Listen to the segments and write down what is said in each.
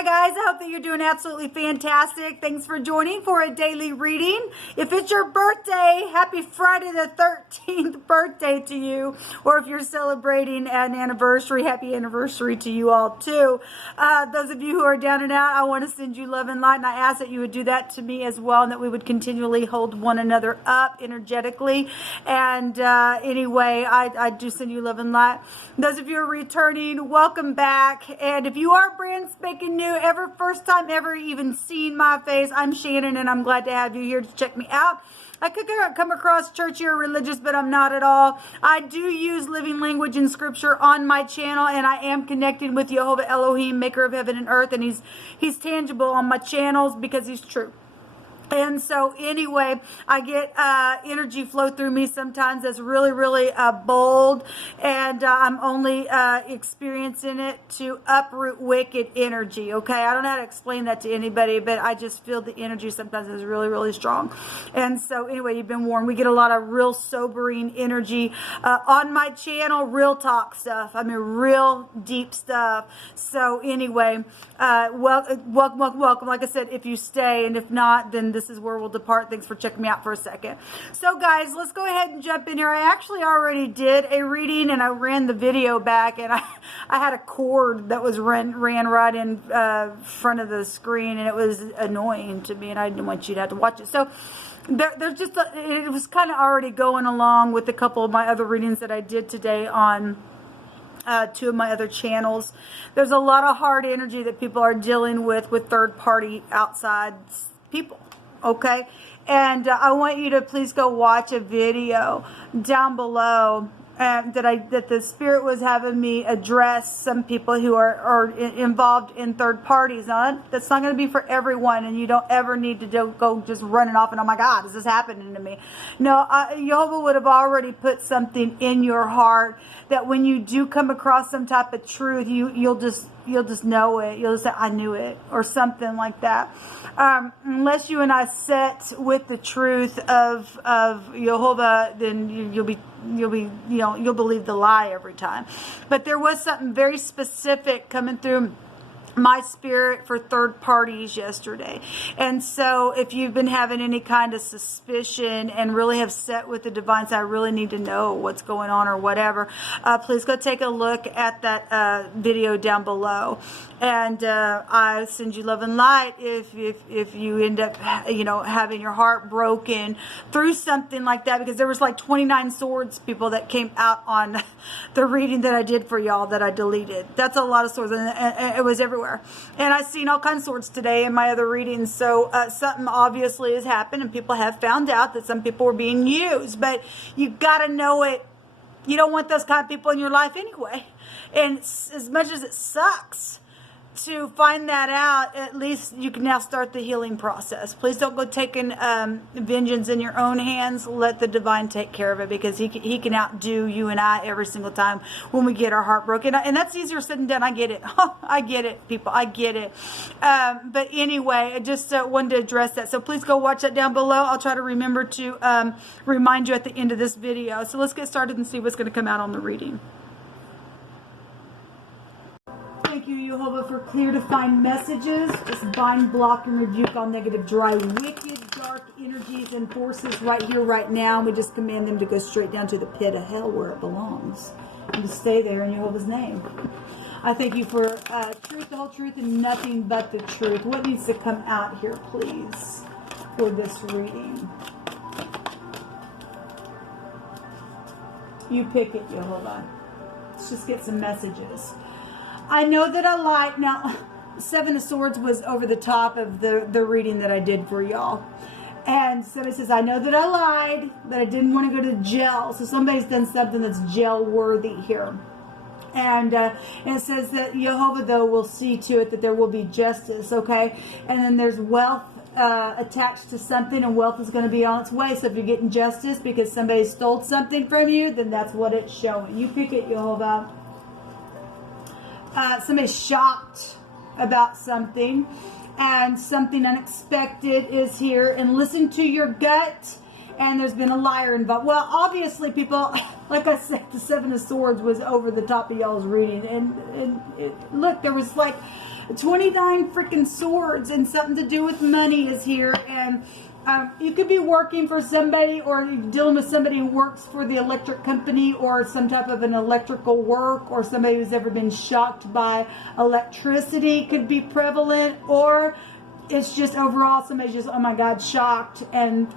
Hi guys, I hope that you're doing absolutely fantastic. Thanks for joining for a daily reading. If it's your birthday, happy Friday the 13th birthday to you. Or if you're celebrating an anniversary, happy anniversary to you all too. Those of you who are down and out, I want to send you love and light, and I ask that you would do that to me as well, and that we would continually hold one another up energetically. And anyway, I do send you love and light. Those of you who are returning, welcome back. And if you are brand spanking new, first time ever even seeing my face, I'm Shannon, and I'm glad to have you here to check me out. I could come across churchy or religious, but I'm not at all. I do use living language and scripture on my channel, and I am connected with Jehovah Elohim, maker of heaven and earth, and he's tangible on my channels because he's true. And so anyway, I get energy flow through me sometimes that's really, really bold. And I'm only experiencing it to uproot wicked energy, okay? I don't know how to explain that to anybody, but I just feel the energy sometimes is really, really strong. And so anyway, you've been warned. We get a lot of real sobering energy on my channel, real talk stuff. I mean, real deep stuff. So anyway, welcome. Like I said, if you stay, and if not, then this is where we'll depart. Thanks for checking me out for a second. So guys, let's go ahead and jump in here. I actually already did a reading, and I ran the video back, and I had a cord that was ran right in front of the screen, and it was annoying to me, and I didn't want you to have to watch it. So there's just it was kind of already going along with a couple of my other readings that I did today on two of my other channels. There's a lot of hard energy that people are dealing with third party outside people, okay? And I want you to please go watch a video down below that the Spirit was having me address some people who are involved in third parties. Now, that's not going to be for everyone, and you don't ever need to go just running off and, oh my God, is this happening to me? No, Jehovah would have already put something in your heart that when you do come across some type of truth, you'll just know it. You'll just say, I knew it, or something like that. Unless you and I set with the truth of Jehovah, then you'll believe the lie every time. But there was something very specific coming through my spirit for third parties yesterday. And so if you've been having any kind of suspicion and really have set with the divine side, I really need to know what's going on or whatever, please go take a look at that video down below. And I send you love and light if you end up having your heart broken through something like that, because there was like 29 swords, people, that came out on the reading that I did for y'all that I deleted. That's a lot of swords, and it was everywhere. And I've seen all kinds of swords today in my other readings. So something obviously has happened, and people have found out that some people were being used. But you got to know it. You don't want those kind of people in your life anyway. And as much as it sucks to find that out, at least you can now start the healing process. Please don't go taking vengeance in your own hands. Let the divine take care of it, because he can outdo you and I every single time when we get our heart broken. And that's easier said than done. I get it. I get it, people. I get it. But anyway, I just wanted to address that. So please go watch that down below. I'll try to remember to remind you at the end of this video. So let's get started and see what's going to come out on the reading. Thank you, Jehovah, for clear defined messages. Just bind, block, and rebuke all negative, dry, wicked, dark energies and forces right here, right now. We just command them to go straight down to the pit of hell where it belongs, and to stay there in Jehovah's name. I thank you for truth, the whole truth, and nothing but the truth. What needs to come out here, please, for this reading? You pick it, Jehovah. Let's just get some messages. I know that I lied. Now, Seven of Swords was over the top of the reading that I did for y'all. And somebody says, I know that I lied, that I didn't want to go to jail. So somebody's done something that's jail worthy here. And it says that Jehovah, though, will see to it that there will be justice, okay? And then there's wealth attached to something, and wealth is going to be on its way. So if you're getting justice because somebody stole something from you, then that's what it's showing. You pick it, Jehovah. Somebody's shocked about something, and something unexpected is here, and listen to your gut, and there's been a liar involved. Well, obviously, people, like I said, the Seven of Swords was over the top of y'all's reading, and look, there was like 29 freaking swords, and something to do with money is here. And you could be working for somebody, or dealing with somebody who works for the electric company, or some type of an electrical work, or somebody who's ever been shocked by electricity could be prevalent, or it's just overall somebody's just, oh my God, shocked. And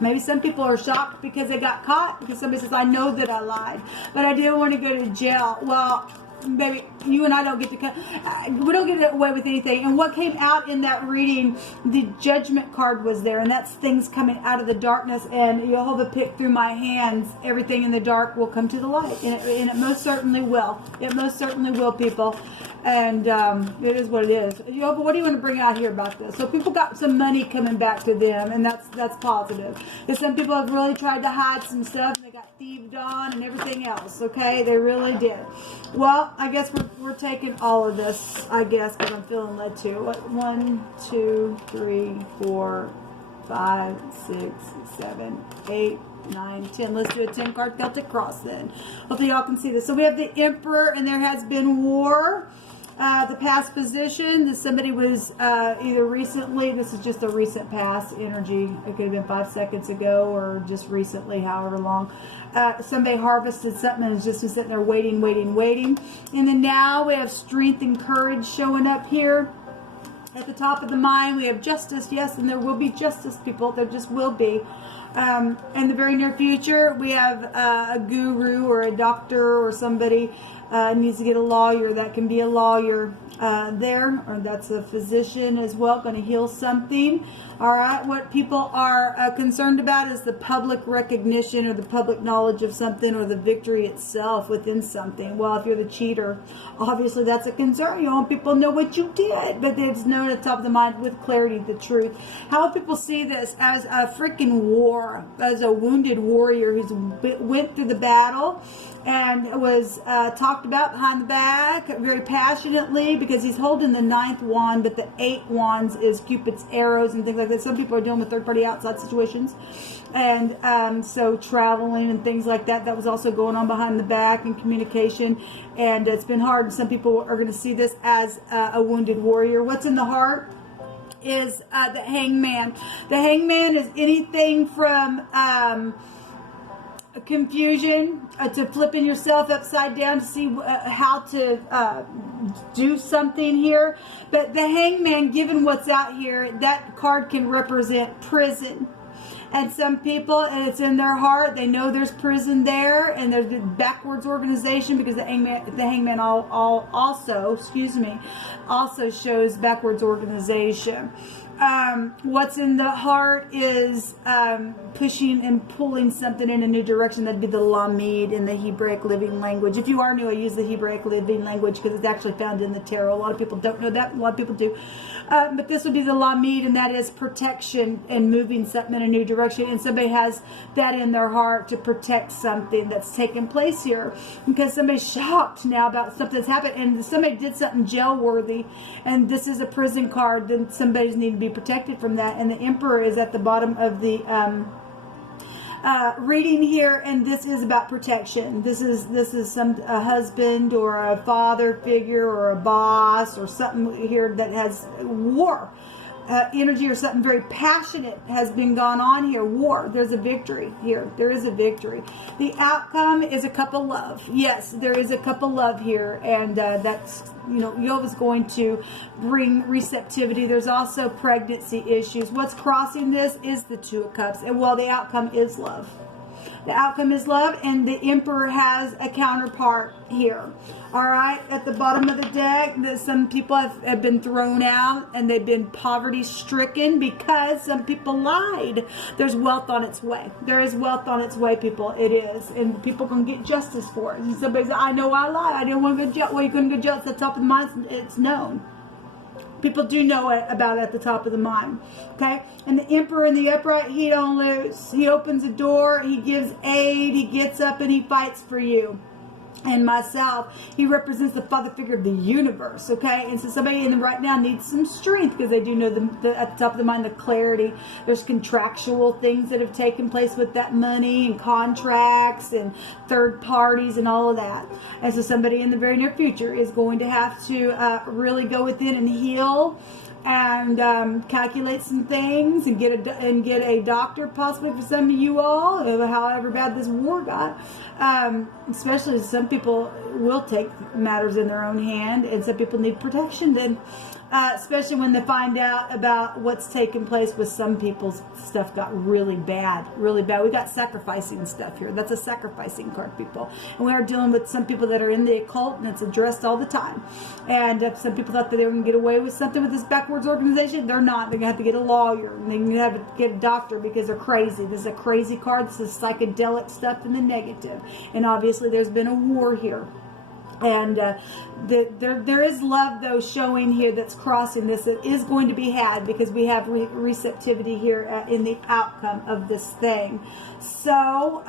maybe some people are shocked because they got caught, because somebody says, I know that I lied, but I didn't want to go to jail. Well, baby, you and I don't get to we don't get away with anything. And what came out in that reading, the Judgment card was there, and that's things coming out of the darkness. And Jehovah picked through my hands, everything in the dark will come to the light, and it most certainly will. It most certainly will, people. And it is what it is. Jehovah, what do you want to bring out here about this? So people got some money coming back to them, and that's positive. Because some people have really tried to hide some stuff, and they got thieved on and everything else. Okay, they really did. Well, I guess we're taking all of this, I guess, because I'm feeling led to. What? 1, 2, 3, 4, 5, 6, 7, 8, 9, 10. Let's do a 10 card Celtic cross then. Hopefully y'all can see this. So we have the Emperor, and there has been war. The past position, that somebody was either recently, this is just a recent past energy, it could have been 5 seconds ago, or just recently, however long. Somebody harvested something and has just been sitting there waiting. And then now we have strength and courage showing up here. At the top of the mind, we have justice, yes, and there will be justice, people. There just will be. In the very near future, we have a guru or a doctor or somebody needs to get a lawyer. That can be a lawyer there, or that's a physician as well, going to heal something. All right, what people are concerned about is the public recognition, or the public knowledge of something, or the victory itself within something. Well, if you're the cheater, obviously that's a concern. You want people to know what you did, but it's known at the top of the mind with clarity, the truth. How people see this as a freaking war, as a wounded warrior who's went through the battle and was talked about behind the back very passionately, because he's holding the 9th wand, but the 8 wands is Cupid's arrows and things like that. Some people are dealing with third-party outside situations, and so traveling and things like that. That was also going on behind the back, and communication, and it's been hard. Some people are going to see this as a wounded warrior. What's in the heart is the Hangman. The Hangman is anything from confusion to flipping yourself upside down to see how to do something here. But the Hangman, given what's out here, that card can represent prison. And some people, and it's in their heart, they know there's prison there, and there's the backwards organization, because the Hangman also shows backwards organization. What's in the heart is pushing and pulling something in a new direction. That'd be the Lamed in the Hebraic living language. If you are new, I use the Hebraic living language because it's actually found in the tarot. A lot of people don't know that. A lot of people do. But this would be the Lamed, and that is protection and moving something in a new direction. And somebody has that in their heart to protect something that's taken place here, because somebody's shocked now about something that's happened, and somebody did something jail-worthy, and this is a prison card. Then somebody's need to be protected from that. And the Emperor is at the bottom of the reading here, and this is about protection. This is a husband or a father figure or a boss or something here that has war energy, or something very passionate has been gone on here. War. There's a victory here. There is a victory. The outcome is a cup of love. Yes, there is a cup of love here, and that's, Jehovah's going to bring receptivity. There's also pregnancy issues. What's crossing this is the 2 of Cups, and well, the outcome is love. The outcome is love, and the Emperor has a counterpart here. All right, at the bottom of the deck, some people have been thrown out, and they've been poverty-stricken because some people lied. There's wealth on its way. There is wealth on its way, people. It is, and people can get justice for it. Somebody says, I know I lied. I didn't want to go to jail. Well, you couldn't go to jail. It's at the top of the mind. It's known. People do know about it at the top of the mind. Okay? And the Emperor in the upright, he don't lose. He opens a door. He gives aid. He gets up and he fights for you. and myself. He represents the father figure of the universe, okay? And so somebody in the right now needs some strength because they do know at the top of the mind, the clarity. There's contractual things that have taken place with that money and contracts and third parties and all of that. And so somebody in the very near future is going to have to really go within and heal and calculate some things and get a doctor possibly for some of you all, however bad this war got. Especially some people will take matters in their own hand, and some people need protection then, especially when they find out about what's taken place with some people's stuff got really bad. We got sacrificing stuff here. That's a sacrificing card, people. And we are dealing with some people that are in the occult, and it's addressed all the time. And if some people thought that they were going to get away with something with this backwards organization, they're not. They're going to have to get a lawyer, and they're going to have to get a doctor because they're crazy. This is a crazy card. This is psychedelic stuff in the negative. And obviously there's been a war here. And there is love, though, showing here that's crossing this. It is going to be had because we have receptivity here in the outcome of this thing. So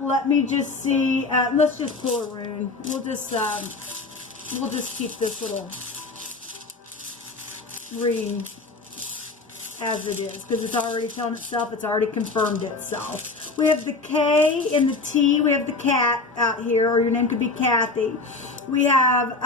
let me just see. Let's just pull a rune. We'll just keep this little reading as it is because it's already telling itself. It's already confirmed itself. We have the K and the T. We have the cat out here, or your name could be Kathy. We have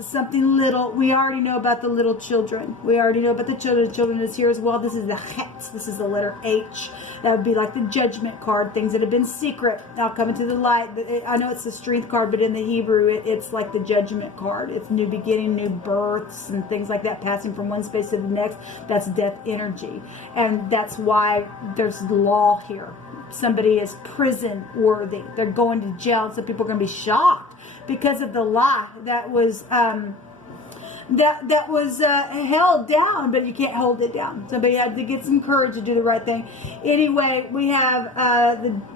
something little. We already know about the little children. We already know about the children. The children is here as well. This is the Het. This is the letter H. That would be like the judgment card. Things that have been secret now coming to the light. I know it's the strength card, but in the Hebrew, it's like the judgment card. It's new beginning, new births, and things like that, passing from one space to the next. That's death energy. And that's why there's law here. Somebody is prison worthy. They're going to jail. And some people are going to be shocked because of the lie that was held down, but you can't hold it down. Somebody had to get some courage to do the right thing. Anyway, we have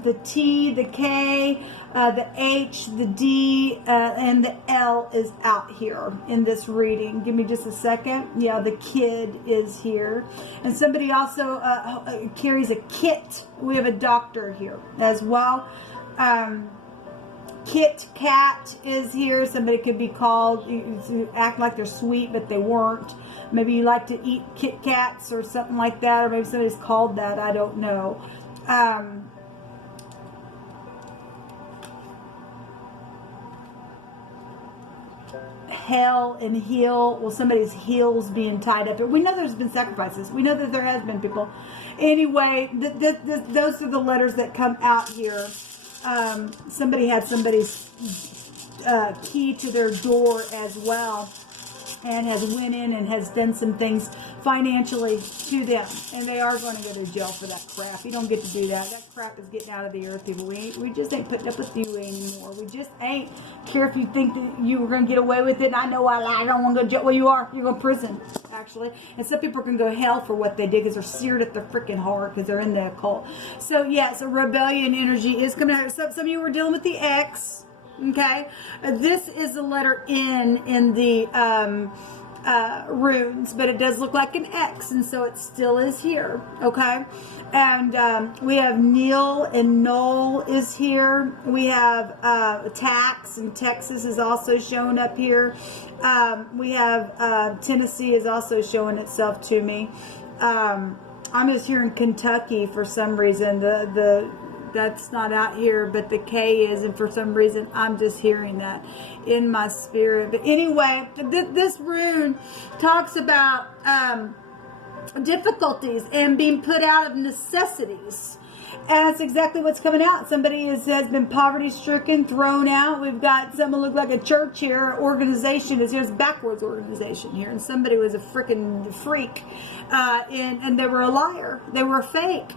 the T, the K, the H, the D, and the L is out here in this reading. Give me just a second. Yeah, the kid is here. And somebody also carries a kit. We have a doctor here as well. Kit Kat is here. Somebody could be called, act like they're sweet, but they weren't. Maybe you like to eat Kit Kats or something like that, or maybe somebody's called that. I don't know. Hell and heel. Well, somebody's heel's being tied up. We know there's been sacrifices. We know that there has been people. Anyway, those are the letters that come out here. Somebody had somebody's key to their door as well, and has went in and has done some things financially to them, and they are going to go to jail for that crap. You don't get to do that. That crap is getting out of the earth, people. We just ain't putting up with you anymore. We just ain't. Care if you think that you were going to get away with it. And I know I don't want to go to jail. Well, you are. You're going to prison, actually. And some people can go to hell for what they did because they're seared at their freaking heart because they're in the occult. So, yeah, so rebellion energy is coming out. Some of you were dealing with the X. Okay, this is the letter N in the runes, but it does look like an X, and so it still is here. Okay, and we have Neil and Noel is here. We have Tax and Texas is also showing up here. We have Tennessee is also showing itself to me. I'm just here in Kentucky for some reason. That's not out here, but the K is, and for some reason, I'm just hearing that in my spirit. But anyway, this rune talks about difficulties and being put out of necessities. And that's exactly what's coming out. Somebody has been poverty-stricken, thrown out. We've got something look like a church here. Organization is here. It's a backwards organization here. And somebody was a freaking freak. And they were a liar. They were fake.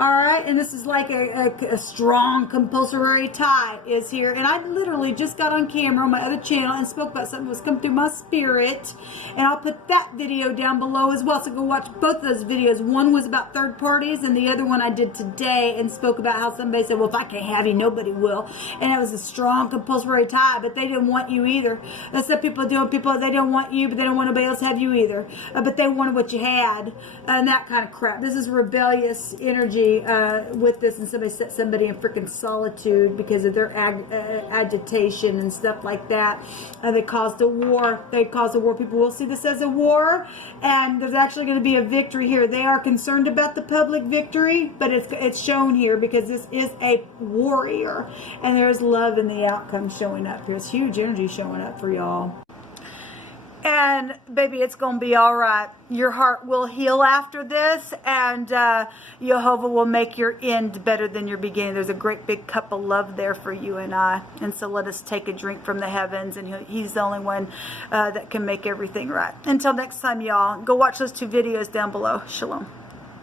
All right, and this is like a strong compulsory tie is here. And I literally just got on camera on my other channel and spoke about something that was coming through my spirit. And I'll put that video down below as well. So go watch both of those videos. One was about third parties, and the other one I did today and spoke about how somebody said, well, if I can't have you, nobody will. And it was a strong compulsory tie, but they didn't want you either. That's what people are doing. People, they don't want you, but they don't want nobody else to have you either. But they wanted what you had, and that kind of crap. This is rebellious energy. somebody with this, and somebody set somebody in freaking solitude because of their agitation and stuff like that. They caused a war. They caused a war. People will see this as a war, and there's actually going to be a victory here. They are concerned about the public victory, but it's shown here because this is a warrior, and there's love in the outcome showing up. There's huge energy showing up for y'all. And baby, it's going to be all right. Your heart will heal after this, and Jehovah will make your end better than your beginning. There's a great big cup of love there for you and I. And so let us take a drink from the heavens, and he's the only one that can make everything right. Until next time, y'all, go watch those 2 videos down below. Shalom.